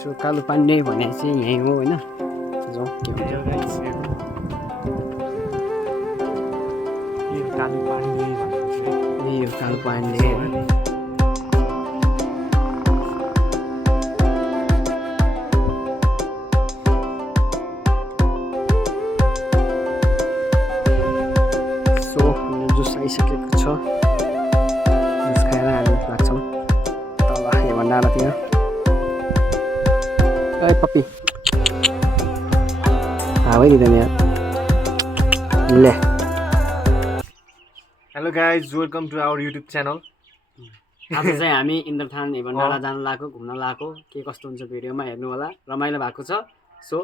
So कालु पाण्डे भने चाहिँ यहीँ हो होइन जाउँ के हुन्छ यही हो कालु पाण्डे सो जुस आइसकेको छ जुस खाएर हामी लाग्छौँ तल योभन्दा डाँडातिर ए पप्पी हावै दिँदैन यार ले hello guys welcome to our YouTube channel. आज चाहिँ हामी इन्द्रथान हेभन डाँडा जानु लागेको घुम्न लागेको के कस्तो हुन्छ भिडियोमा हेर्नु होला रमाइलो भएको छ so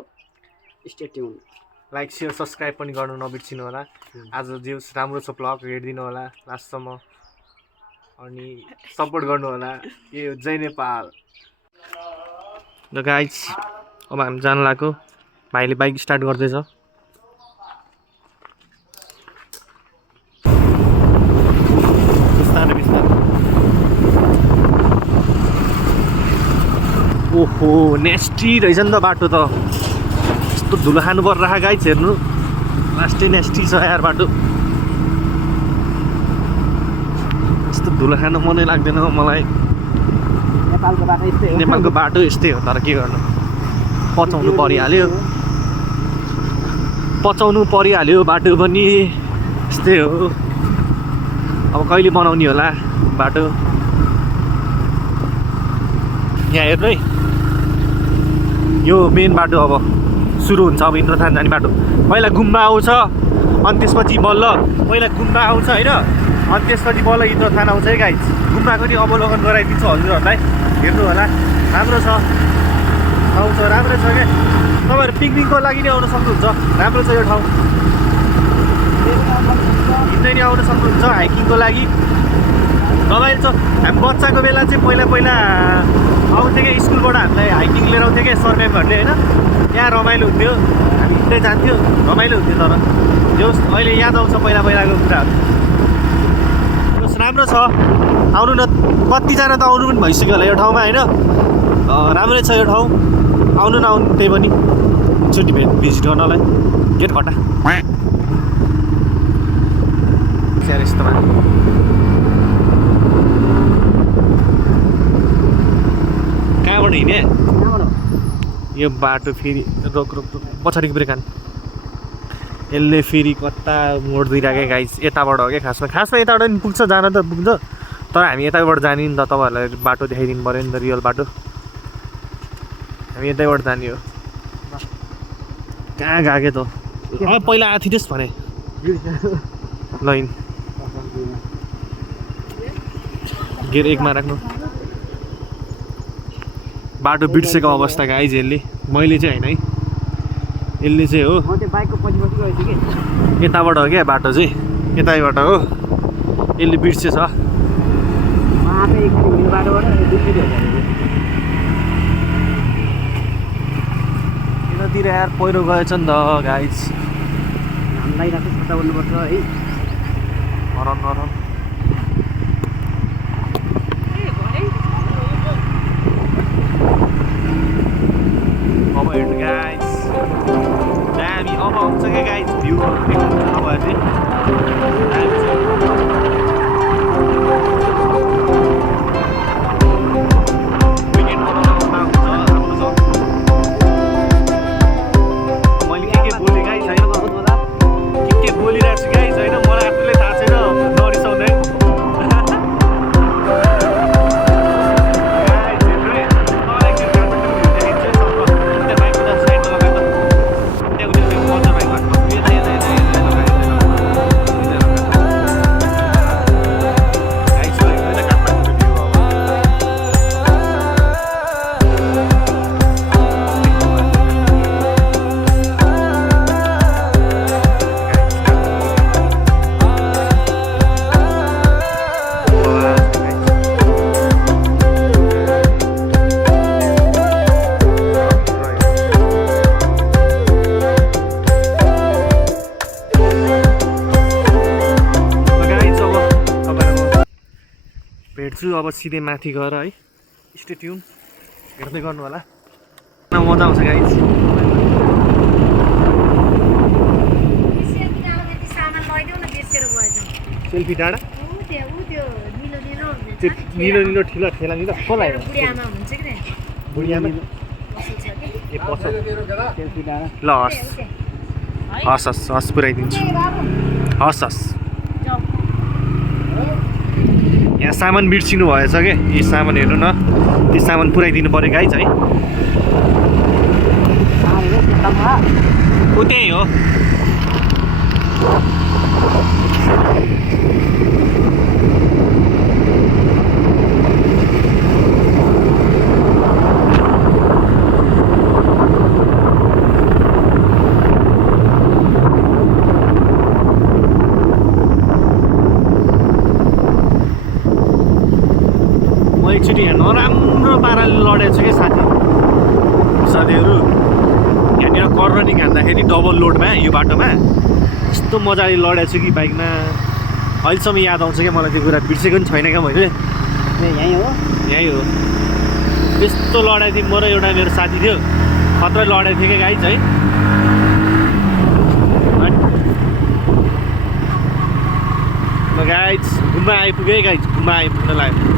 stay tune like share subscribe पनि गर्नु नबिर्सिनु होला। आज जे राम्रो छ ब्लग हेरिदिनु होला लास्टसम्म अनि सपोर्ट गर्नु होला। यो जय नेपाल। ल गाइज अब हामी जानु लागेको भाइले बाइक स्टार्ट गर्दैछ। बिस्तारै बिस्तारै ओहो नेस्टी रहेछ नि त बाटो त यस्तो धुलो खानु पर्छ गाइज हेर्नु लास्टै नेस्टी छ यार बाटो यस्तो धुलो खानु मनै लाग्दैन मलाई। नेपालको बाटो यस्तै हो तर के गर्नु पचाउनु परिहाल्यो बाटो पनि यस्तै हो। अब कहिले बनाउने होला बाटो यहाँ हेर्नु है यो मेन बाटो अब सुरु हुन्छ अब इन्द्रथान जाने बाटो। पहिला गुम्बा आउँछ अनि त्यसपछि बल्ल पहिला गुम्बा आउँछ होइन अनि त्यसपछि बल्ल इन्द्रथान आउँछ है गाइज। गुम्बाको नि अवलोकन गराइदिन्छु हजुरहरूलाई हेर्नु होला राम्रो छ ठाउँ छ राम्रो छ क्या तपाईँहरू पिकनिकको लागि नै आउनु सक्नुहुन्छ राम्रो छ यो ठाउँ हिँड्दै नै आउनु सक्नुहुन्छ हाइकिङको लागि रमाइलो छ। हामी बच्चाको बेला चाहिँ पहिला आउँथ्यो क्या स्कुलबाट हामीलाई हाइकिङ लिएर आउँथ्यो क्या सर म्यामहरूले होइन यहाँ रमाइलो हुन्थ्यो हामी हिँड्दै जान्थ्यो रमाइलो हुन्थ्यो तर जो अहिले याद आउँछ पहिलाको कुराहरू राम्रो छ आउनु न कतिजना त आउनु पनि भइसक्यो होला यो ठाउँमा होइन राम्रै छ यो ठाउँ आउनु नआउनु त्यही पनि एकचोटि भिजिट गर्नलाई गेट घटा यस्तोमा कहाँबाट हिँड्ने यो बाटो फेरि रोक पछाडिको ब्रेक हान् यसले फेरि कता मोड दिइराखेको गाइस यताबाट हो क्या खासमा यताबाट पनि पुग्छ जान त पुग्छ तर हामी यताबाट जाने नि त तपाईँहरूलाई बाटो देखाइदिनु पऱ्यो नि त रियल बाटो हामी यतैबाट जाने हो। कहाँ गएको त अब पहिला आएको थिएस् भने ल गेट एकमा राख्नु बाटो बिर्सेको अवस्था गाइज यसले मैले चाहिँ होइन है यसले चाहिँ हो यताबाट हो क्या बाटो चाहिँ यतैबाट हो यसले बिर्सेछ यतातिर यार पहिरो गएछ नि त गाइज हामीलाई रातो छाता बोल्नुपर्छ है नरम अब हेर्नु गाइज दामी अब आउँछ क्या गाइज भ्यू अब चाहिँ मैले के बोलेँ गाइज होइन के बोलिरहेको छु गाइज होइन मलाई आफूले थाहा छैन नरिसाउने भेट्छु अब सिधै माथि गएर है स्टे ट्युन हेर्दै गर्नु होला। मजा आउँछ गाइस। सेल्फी डाँडा त्यो निलो निलो ठुलो ठेला निलो को लाग्यो बुढियामा ए पछ सेल्फी डाँडा ल हस् हस् हस् पुऱ्याइदिन्छु हस् हस्। यहाँ सामान बिर्सिनु भएछ के यी सामान हेर्नु न त्यो सामान पुऱ्याइदिनु पऱ्यो गाइज है। ऊ त्यही हो एकचोटि यहाँ नराम्रो पाराले लडेको छु कि साथीहरू यहाँनिर कर्रनिङ हान्दाखेरि डबल लोडमा यो बाटोमा यस्तो मजाले लडेको छु कि बाइकमा अहिलेसम्म याद आउँछ क्या मलाई त्यो कुरा बिर्सेको पनि छैन क्या मैले यहीँ हो त्यस्तो लडाएको थिएँ म र एउटा मेरो साथी थियो खतरा लडेको थिएँ क्या गाइज है। ल गाइज घुममा आइपुग्यो है गाइज घुममा आइपुग्न लाग्यो।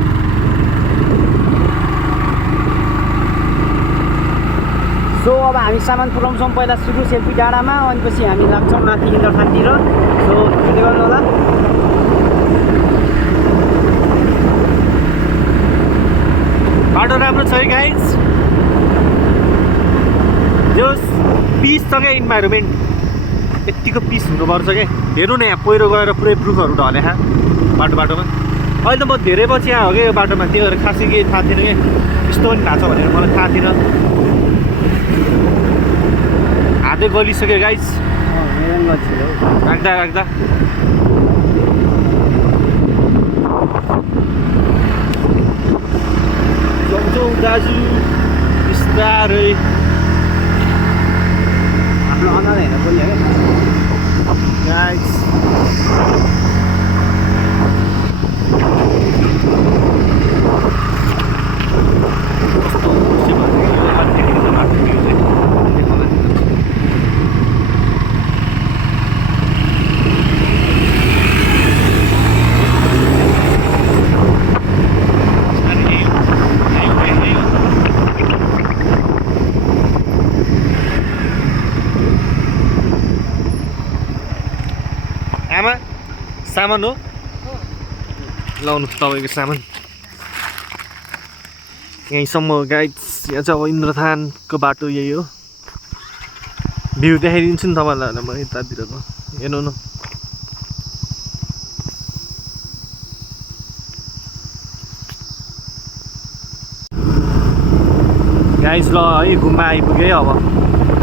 सो अब हामी सामान पुऱ्याउँछौँ पहिला सुरु सेल्फी डाँडामा अनि पछि हामी लाग्छौँ माथि इन्द्रखानतिर। सो हेर्दै गर्नु होला। बाटो राम्रो छ है गाइज यो पिस छ क्या इन्भाइरोमेन्ट यत्तिको पिस हुनुपर्छ क्या। हेर्नु न यहाँ पहिरो गएर पुरै रुखहरू ढलेखा बाटोमा अहिले त म धेरै पछि आयो क्या यो बाटोमा त्यो भएर खासै केही थाहा थिएन क्या यस्तो पनि थाहा छ भनेर मलाई थाहा थिएन। हातै गलिसक्यो गाइस राख्दा जाउँ दाजु बिस्तारै हाम्रो अनुहार हेर्न बोल्यो क्या गाइस। आमा सामान हो लाउनु तपाईँको सामान यहीँसम्म गाइड्स। यहाँ चाहिँ अब इन्द्रथानको बाटो यही हो। भ्यू देखाइदिन्छु नि तपाईँलाई म यतातिरको हेर्नु न। गाइस ल है गुम्बा आइपुग्यो है। अब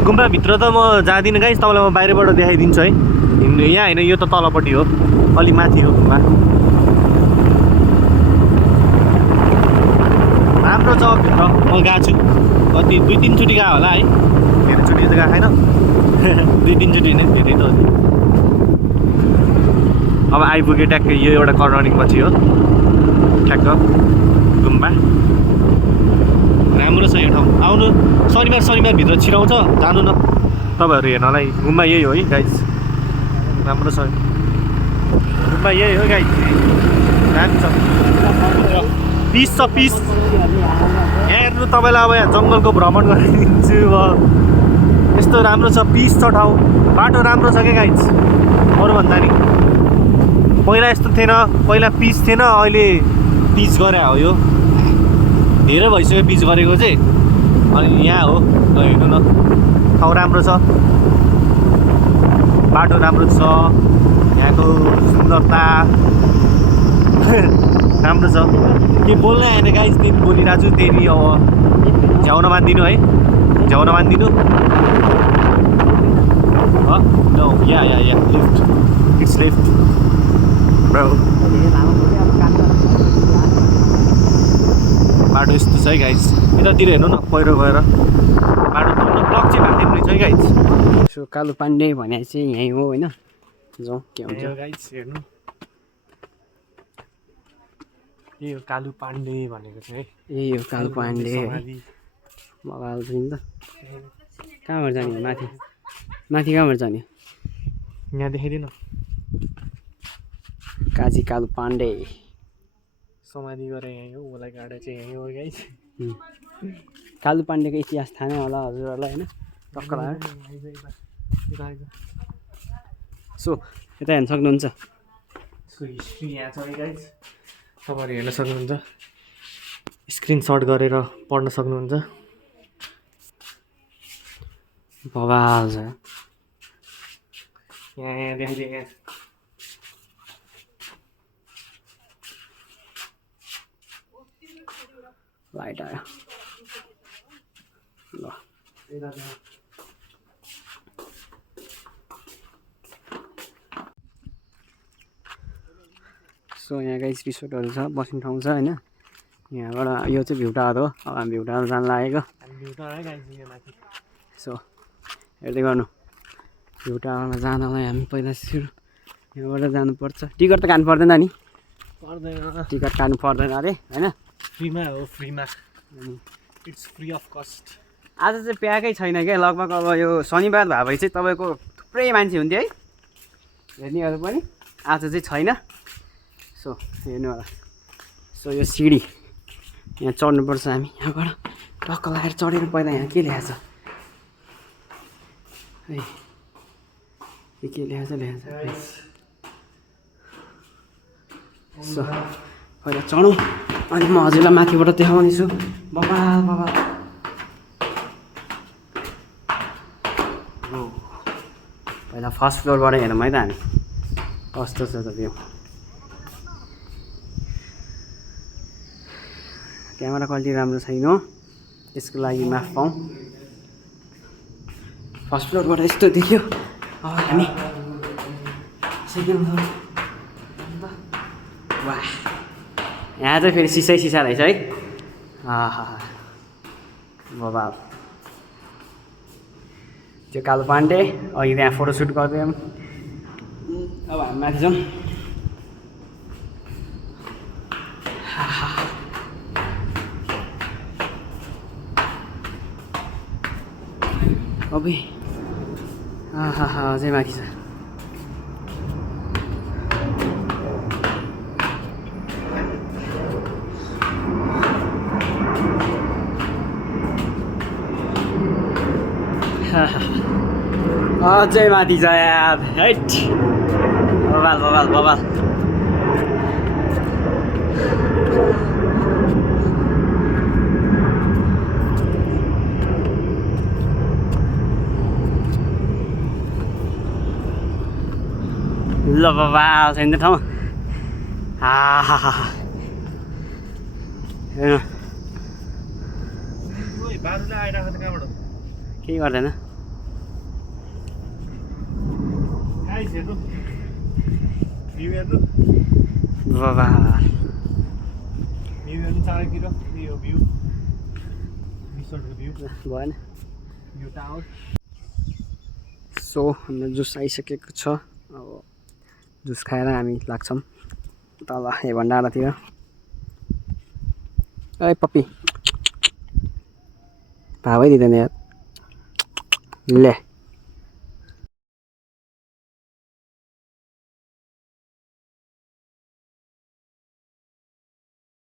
गुम्बाभित्र त म जाँदिनँ गाइस तपाईँलाई म बाहिरबाट देखाइदिन्छु है। यहाँ होइन यो त तलपट्टि हो अलि माथि हो गुम्बा। राम्रो छ भित्र म गएको छु कति 2-3 चोटि गएको होला है। धेरैचोटि त गएको छैन 2-3 चोटि नै धेरै त हो। अब आइपुग्यो ट्याक्कै यो एउटा कर्नरिङ पछि हो ठ्याक्क गुम्बा। राम्रो छ यो ठाउँ आउनु शनिबार भित्र छिराउँछ जानु न तपाईँहरू हेर्नलाई। गुम्बा यही हो है गाइस राम्रो छ गुम्बा यही हो गाइस राम्रो छ पिस छ पिस। यहाँ हेर्नु तपाईँलाई अब यहाँ जङ्गलको भ्रमण गरिदिन्छु अब यस्तो राम्रो छ पिस छ ठाउँ। बाटो राम्रो छ क्या गाइस अरूभन्दा नि पहिला यस्तो थिएन पहिला पिस थिएन अहिले पिच गरे हो। यो धेरै भइसक्यो पिच गरेको चाहिँ अनि यहाँ हो हेर्नु न ठाउँ राम्रो छ बाटो राम्रो छ यहाँको सुन्दरता राम्रो छ। के बोल्नै आएन गाइस त्यही बोलिरहेको छु त्यही अब झ्याउन बाँधिदिनु है झ्याउन बाँधिदिनु। No yeah left it's left bro. बाटो यस्तो छ है गाइस यतातिर हेर्नु न पहिरो गएर बाटो त ब्लक चाहिँ भएको रहेछ है गाइस। सो कालु पाण्डे भने चाहिँ यहीँ हो होइन जाउँ के हुन्छ गाइस हेर्नु यो कालु पाण्डे भनेको चाहिँ यही हो कालु पाण्डे बगाल नि त कहाँबाट जाने माथि माथि कहाँबाट जाने यहाँ देखाइदिनु काजी कालु पाण्डे समाधि गरे यहीँ हो मलाई गाडा चाहिँ यहीँ हो गाइस कालु पाण्डेको इतिहास थाहा नै होला हजुरहरूलाई होइन टक्क लाग्यो सो यता हेर्न सक्नुहुन्छ सो हिस्ट्री यहाँ छ है गाइस तपाईँहरू हेर्न सक्नुहुन्छ स्क्रिनसट गरेर पढ्न सक्नुहुन्छ बवाल छ यहाँ देखाइदिएँ यहाँ लाइट आयो ल सो यहाँ गाइस रिसोर्टहरू छ बस्ने ठाउँ छ होइन यहाँबाट यो चाहिँ भ्यू टावर हो अब हामी भ्यू टावर जान लागेको सो हेर्दै गर्नु भ्यू टावरमा जानलाई हामी पहिला सुरु यहाँबाट जानुपर्छ टिकट त काट्नु पर्दैन नि पर्दैन टिकट काट्नु पर्दैन अरे होइन फ्रीमा हो फ्रीमा इट्स फ्री अफ कस्ट आज चाहिँ प्याकै छैन क्या लगभग अब यो शनिबार भए भए चाहिँ तपाईँको थुप्रै मान्छे हुन्थ्यो है हेर्नेहरू पनि आज चाहिँ छैन सो हेर्नु होला सो यो सिडी यहाँ चढ्नुपर्छ हामी यहाँबाट टक्क लगाएर चढेर पहिला यहाँ के ल्याएछ है के ल्याएछ सो पहिला चढौँ अनि म हजुरलाई माथिबाट देखाउनेछु बबाल बबाल पहिला फर्स्ट फ्लोरबाट हेरौँ है त हामी कस्तो छ त भ्यू क्यामेरा क्वालिटी राम्रो छैन यसको लागि माफ पाऊँ फर्स्ट फ्लोरबाट यस्तो देखियो अब हामी सेकेन्ड फ्लोर वाह यहाँ चाहिँ फेरि सिसै सिसा रहेछ है आहा बबाल त्यो कालो पाण्डे अघि त्यहाँ फोटोसुट गरिदियौँ अब हामी माथि जाउँ अबे आहा अझै माथि छ अझै माथि छ यार हैट बबाल बबाल बबाल ल बबाल छैन ठाउँ आहा हेर्नु बारुले आइरहेको त कहाँबाट केही गर्दैन गाइस हेर्नु भ्यू हेर्नु बबाल भ्यू हेर्नु चारैतिर यो भ्यू रिसोर्टको भ्यू भएन भ्यू टावर सो हाम्रो जुस आइसकेको छ अब जुस खाएर हामी लाग्छौँ तल हे भण्डारातिर ए पप्पी भावै दिँदैन यार ले